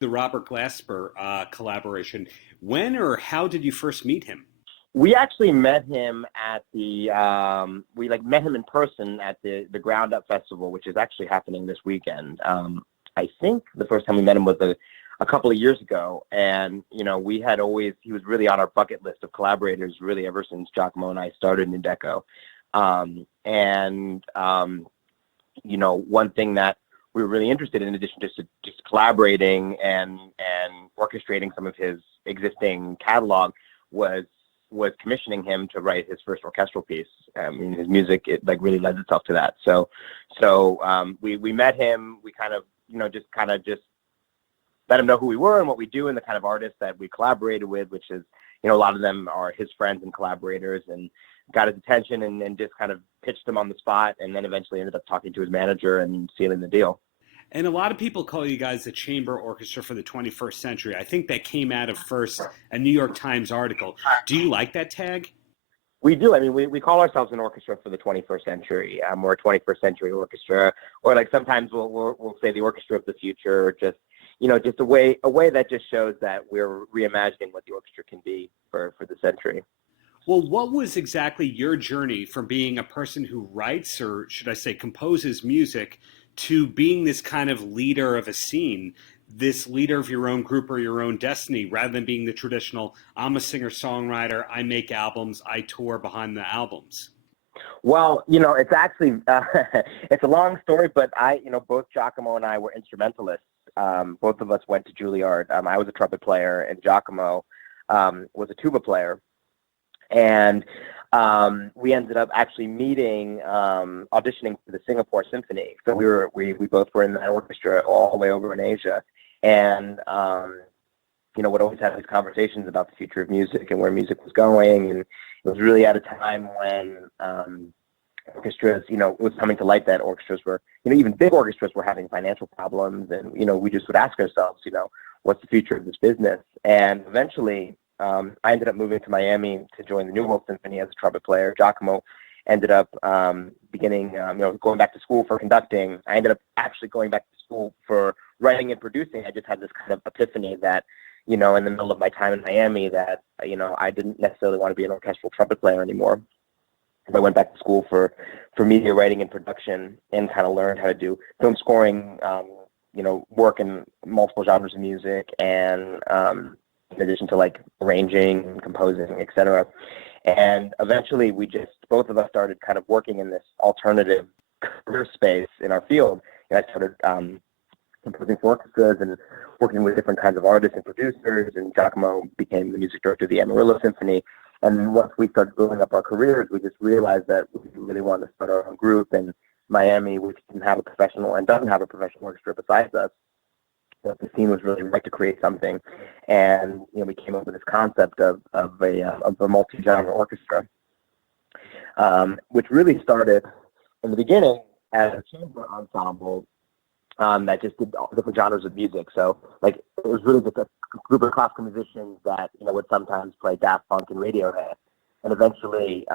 the Robert Glasper collaboration. When or how did you first meet him? We actually met him at we met him in person at the Ground Up Festival, which is actually happening this weekend. I think the first time we met him was a couple of years ago. And, you know, he was really on our bucket list of collaborators really ever since Giacomo and I started Nu Deco. You know, one thing that we were really interested in addition to just collaborating and orchestrating some of his existing catalog was commissioning him to write his first orchestral piece. I mean, his music, it like really lends itself to that. So we met him, we kind of just let him know who we were and what we do and the kind of artists that we collaborated with, which is, you know, a lot of them are his friends and collaborators, and got his attention and just kind of pitched him on the spot, and then eventually ended up talking to his manager and sealing the deal. And a lot of people call you guys the chamber orchestra for the 21st century. I think that came out of first a New York Times article. Do you like that tag? We do. I mean, we call ourselves an orchestra for the 21st century. We're a 21st century orchestra, or like sometimes we'll say the orchestra of the future, or just, you know, just a way that just shows that we're reimagining what the orchestra can be for the century. Well, what was exactly your journey from being a person who writes, or should I say composes music, to being this kind of leader of a scene, this leader of your own group or your own destiny, rather than being the traditional, I'm a singer-songwriter, I make albums, I tour behind the albums? Well, you know, it's actually, it's a long story, but both Giacomo and I were instrumentalists. Both of us went to Juilliard. I was a trumpet player, and Giacomo was a tuba player. And we ended up actually meeting, auditioning for the Singapore Symphony. So we both were in that orchestra all the way over in Asia, and you know, would always have these conversations about the future of music and where music was going. And it was really at a time when orchestras, you know, it was coming to light that orchestras were, you know, even big orchestras were having financial problems, and you know, we just would ask ourselves, you know, what's the future of this business? And eventually, I ended up moving to Miami to join the New World Symphony as a trumpet player. Giacomo ended up going back to school for conducting. I ended up actually going back to school for writing and producing. I just had this kind of epiphany that, you know, in the middle of my time in Miami, that, you know, I didn't necessarily want to be an orchestral trumpet player anymore. I went back to school for media writing and production, and kind of learned how to do film scoring, work in multiple genres of music, and in addition to like arranging and composing, etc. And eventually both of us started kind of working in this alternative career space in our field. And I started composing for orchestras and working with different kinds of artists and producers, and Giacomo became the music director of the Amarillo Symphony. And once we started building up our careers, we just realized that we really wanted to start our own group in Miami, which didn't have a professional and doesn't have a professional orchestra besides us. So the scene was really right to create something, and you know, we came up with this concept of a multi-genre orchestra, which really started in the beginning as a chamber ensemble that just did all different genres of music. So like it was really just a group of classical musicians that, you know, would sometimes play Daft Punk and Radiohead, and eventually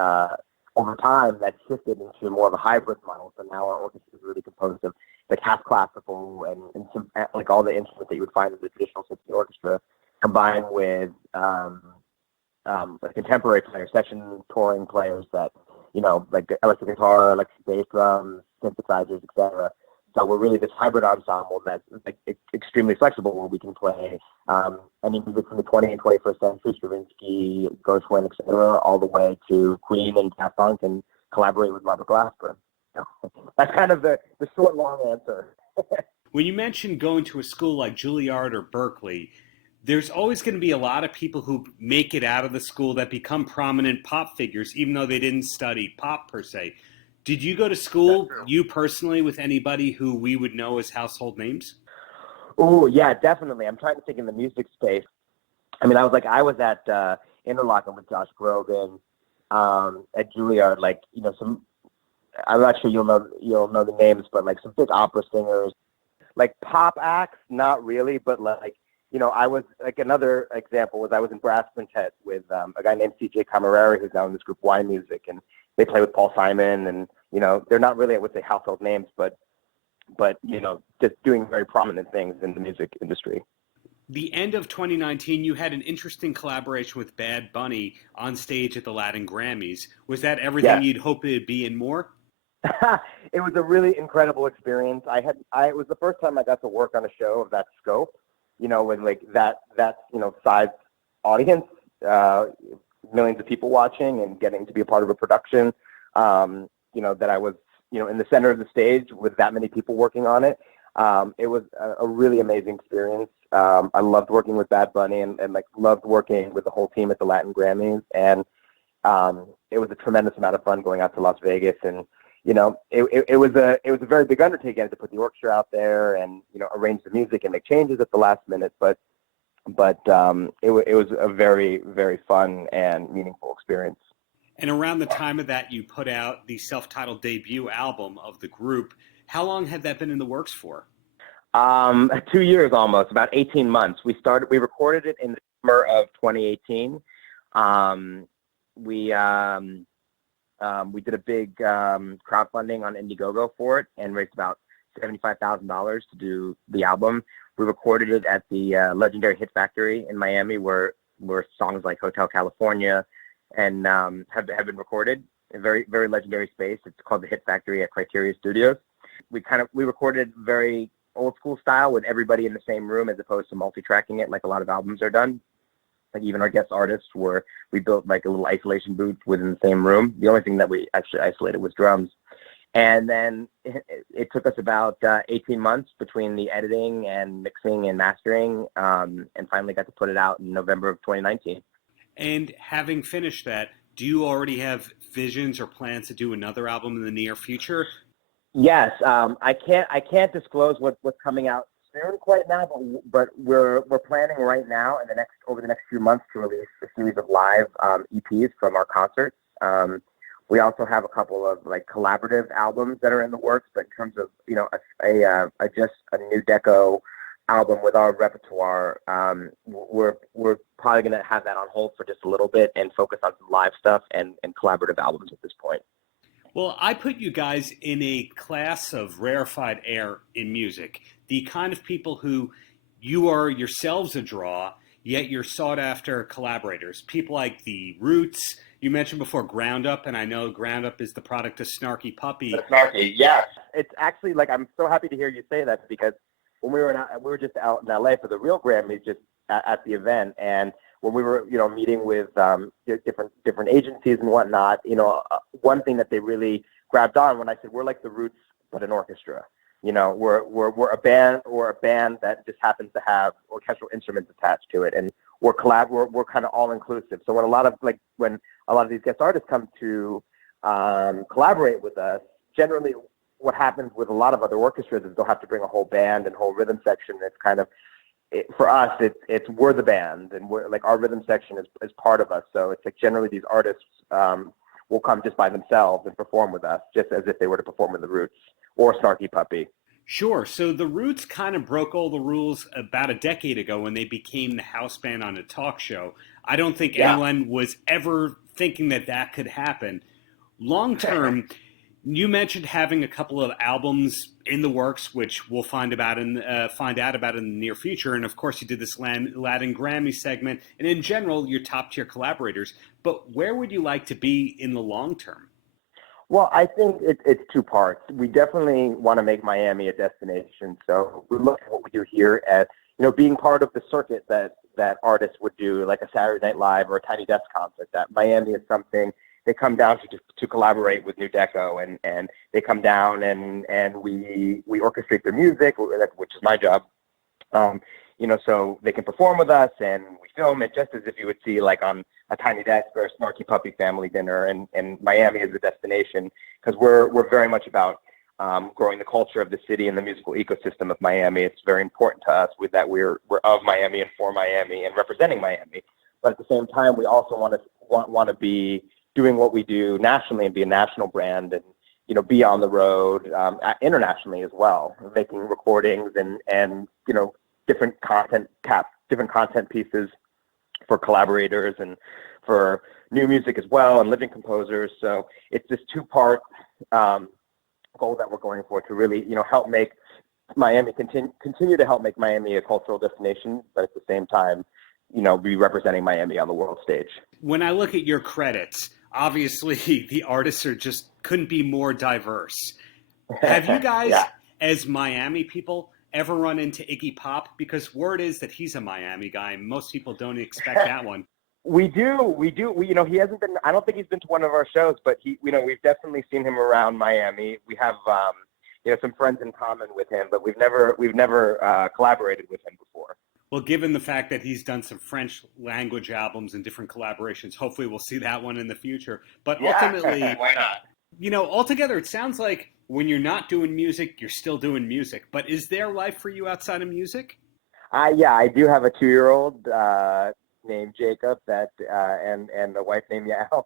over time that shifted into more of a hybrid model. So now our orchestra is really composed of like half classical and some, like all the instruments that you would find in the traditional symphony orchestra, combined with like contemporary players, session touring players that, you know, like electric guitar, electric bass drums, synthesizers, etc. So we're really this hybrid ensemble that's like extremely flexible, where we can play any music from the 20th and 21st century, Stravinsky, Gershwin, etc., all the way to Queen and Daft Punk, and collaborate with Robert Glasper. That's kind of the short, long answer. When you mentioned going to a school like Juilliard or Berkeley, there's always going to be a lot of people who make it out of the school that become prominent pop figures, even though they didn't study pop per se. Did you go to school, you personally, with anybody who we would know as household names? Oh, yeah, definitely. I'm trying to think in the music space. I mean, I was at Interlochen with Josh Groban at Juilliard. Like, you know, I'm not sure you'll know the names, but like some big opera singers, like pop acts, not really, but like, you know, I was like, another example was I was in brass quintet with a guy named CJ Camarera, who's now in this group Y Music, and they play with Paul Simon, and you know, they're not really, I would say, household names, but you know, just doing very prominent things in the music industry. The end of 2019, you had an interesting collaboration with Bad Bunny on stage at the Latin Grammys. Was that everything Yes. you'd hoped it'd be and more? It was a really incredible experience. It was the first time I got to work on a show of that scope, with like that size audience, uh, millions of people watching and getting to be a part of a production, that I was, in the center of the stage with that many people working on it. It was a really amazing experience. I loved working with Bad Bunny and like loved working with the whole team at the Latin Grammys. And it was a tremendous amount of fun going out to Las Vegas. And it was a very big undertaking to put the orchestra out there and arrange the music and make changes at the last minute. But it was a very, very fun and meaningful experience. And around the time of that, you put out the self-titled debut album of the group. How long had that been in the works for? 2 years almost, about 18 months. We recorded it in the summer of 2018. Um, we we did a big crowdfunding on Indiegogo for it and raised about $75,000 to do the album. We recorded it at the legendary Hit Factory in Miami, where songs like Hotel California and have been recorded. A very, very legendary space. It's called the Hit Factory at Criteria Studios. We recorded very old school style with everybody in the same room, as opposed to multi-tracking it like a lot of albums are done. Like even our guest artists we built like a little isolation booth within the same room. The only thing that we actually isolated was drums. And then it took us about 18 months between the editing and mixing and mastering, and finally got to put it out in November of 2019. And having finished that, do you already have visions or plans to do another album in the near future? Yes, I can't disclose what's coming out soon quite now, but we're planning right now over the next few months to release a series of live EPs from our concerts. We also have a couple of like collaborative albums that are in the works, but in terms of just a Nu Deco album with our repertoire, we're probably going to have that on hold for just a little bit and focus on some live stuff and collaborative albums at this point. Well, I put you guys in a class of rarefied air in music, the kind of people who you are yourselves a draw, yet you're sought after collaborators. People like the Roots, you mentioned before Ground Up, and I know Ground Up is the product of Snarky Puppy. Snarky, yes. It's actually like I'm so happy to hear you say that, because when we were just out in LA for the real Grammys, just at the event, and when we were meeting with different agencies and whatnot, one thing that they really grabbed on when I said we're like the Roots but an orchestra. We're a band that just happens to have orchestral instruments attached to it, and we're kind of all inclusive. So when a lot of these guest artists come to collaborate with us, generally what happens with a lot of other orchestras is they'll have to bring a whole band and whole rhythm section. It's kind of for us, we're the band, and we're like our rhythm section is part of us. So it's like generally these artists will come just by themselves and perform with us, just as if they were to perform with the Roots or Snarky Puppy. Sure. So the Roots kind of broke all the rules about a decade ago when they became the house band on a talk show. I don't think anyone was ever thinking that could happen. Long term, you mentioned having a couple of albums in the works, which we'll find out about in the near future. And of course, you did this Latin Grammy segment, and in general, your top tier collaborators. But where would you like to be in the long term? Well, I think it's two parts. We definitely want to make Miami a destination. So we look at what we do here as, being part of the circuit that artists would do, like a Saturday Night Live or a Tiny Desk concert. That Miami is something they come down to collaborate with Nu Deco, and they come down and we orchestrate their music, which is my job. So they can perform with us, and we film it just as if you would see like on a Tiny Desk or a Snarky Puppy family dinner. And Miami is the destination because we're very much about growing the culture of the city and the musical ecosystem of Miami. It's very important to us with that we're of Miami and for Miami and representing Miami. But at the same time, we also want to be doing what we do nationally and be a national brand, and be on the road internationally as well, making recordings and different content pieces for collaborators and for new music as well, and living composers. So it's this two-part goal that we're going for to really help make Miami continue to help make Miami a cultural destination, but at the same time, be representing Miami on the world stage. When I look at your credits, obviously the artists are just couldn't be more diverse. Have you guys, Yeah. as Miami people, ever run into Iggy Pop? Because word is that he's a Miami guy, and most people don't expect that one. We do. He hasn't been. I don't think he's been to one of our shows, but we've definitely seen him around Miami. We have, some friends in common with him, but we've never collaborated with him before. Well, given the fact that he's done some French language albums and different collaborations, hopefully we'll see that one in the future. But ultimately, why not? Altogether, it sounds like when you're not doing music, you're still doing music. But is there life for you outside of music? I do have a 2-year-old named Jacob and a wife named Yao.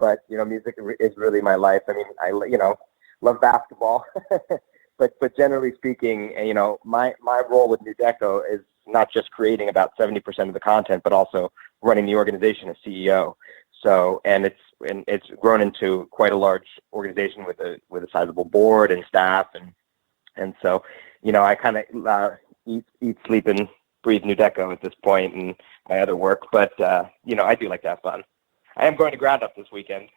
But music is really my life. I mean, I love basketball, but generally speaking, my role with Nu Deco is not just creating about 70% of the content, but also running the organization as CEO. So, and it's grown into quite a large organization with a sizable board and staff, and so, I kind of eat, sleep, and breathe Nu Deco at this point, and my other work. But I do like to have fun. I am going to Ground Up this weekend.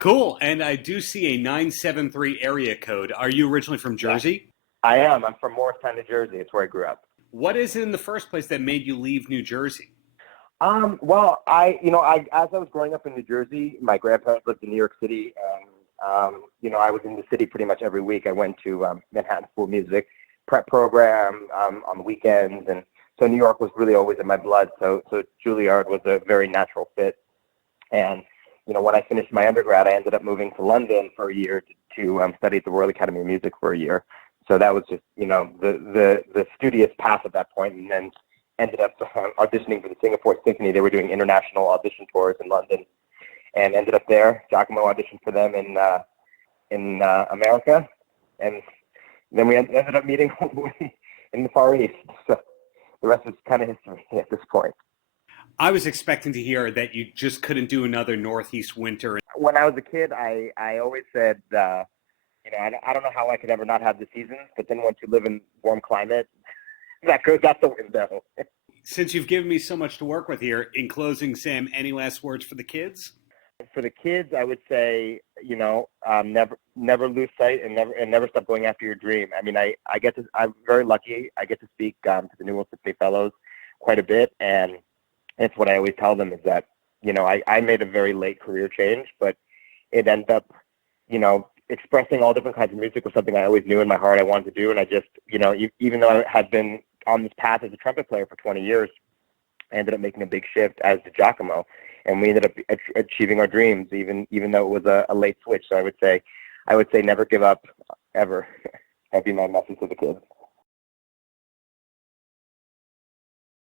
Cool. And I do see a 973 area code. Are you originally from Jersey? I am. I'm from Morristown, New Jersey. It's where I grew up. What is it in the first place that made you leave New Jersey? Well, as I was growing up in New Jersey, my grandparents lived in New York City, and I was in the city pretty much every week. I went to Manhattan School of Music prep program on the weekends, and so New York was really always in my blood. So Juilliard was a very natural fit. And when I finished my undergrad, I ended up moving to London for a year to study at the Royal Academy of Music for a year. So that was just the studious path at that point, and then ended up auditioning for the Singapore Symphony. They were doing international audition tours in London, and ended up there. Giacomo auditioned for them in America, and then we ended up meeting in the Far East. So the rest is kind of history at this point. I was expecting to hear that you just couldn't do another Northeast winter. When I was a kid, I always said, I don't know how I could ever not have the seasons, but then once you live in warm climate, that goes out the window. Since you've given me so much to work with here, in closing, Sam, any last words for the kids? For the kids, I would say, never lose sight and never stop going after your dream. I mean, I'm very lucky. I get to speak to the New World Symphony Fellows quite a bit, and it's what I always tell them is that, I made a very late career change, but it ended up, expressing all different kinds of music was something I always knew in my heart I wanted to do. And I just, even though I had been on this path as a trumpet player for 20 years, I ended up making a big shift as did Giacomo. And we ended up achieving our dreams, even though it was a late switch. So I would say never give up, ever. That'd be my message to the kids.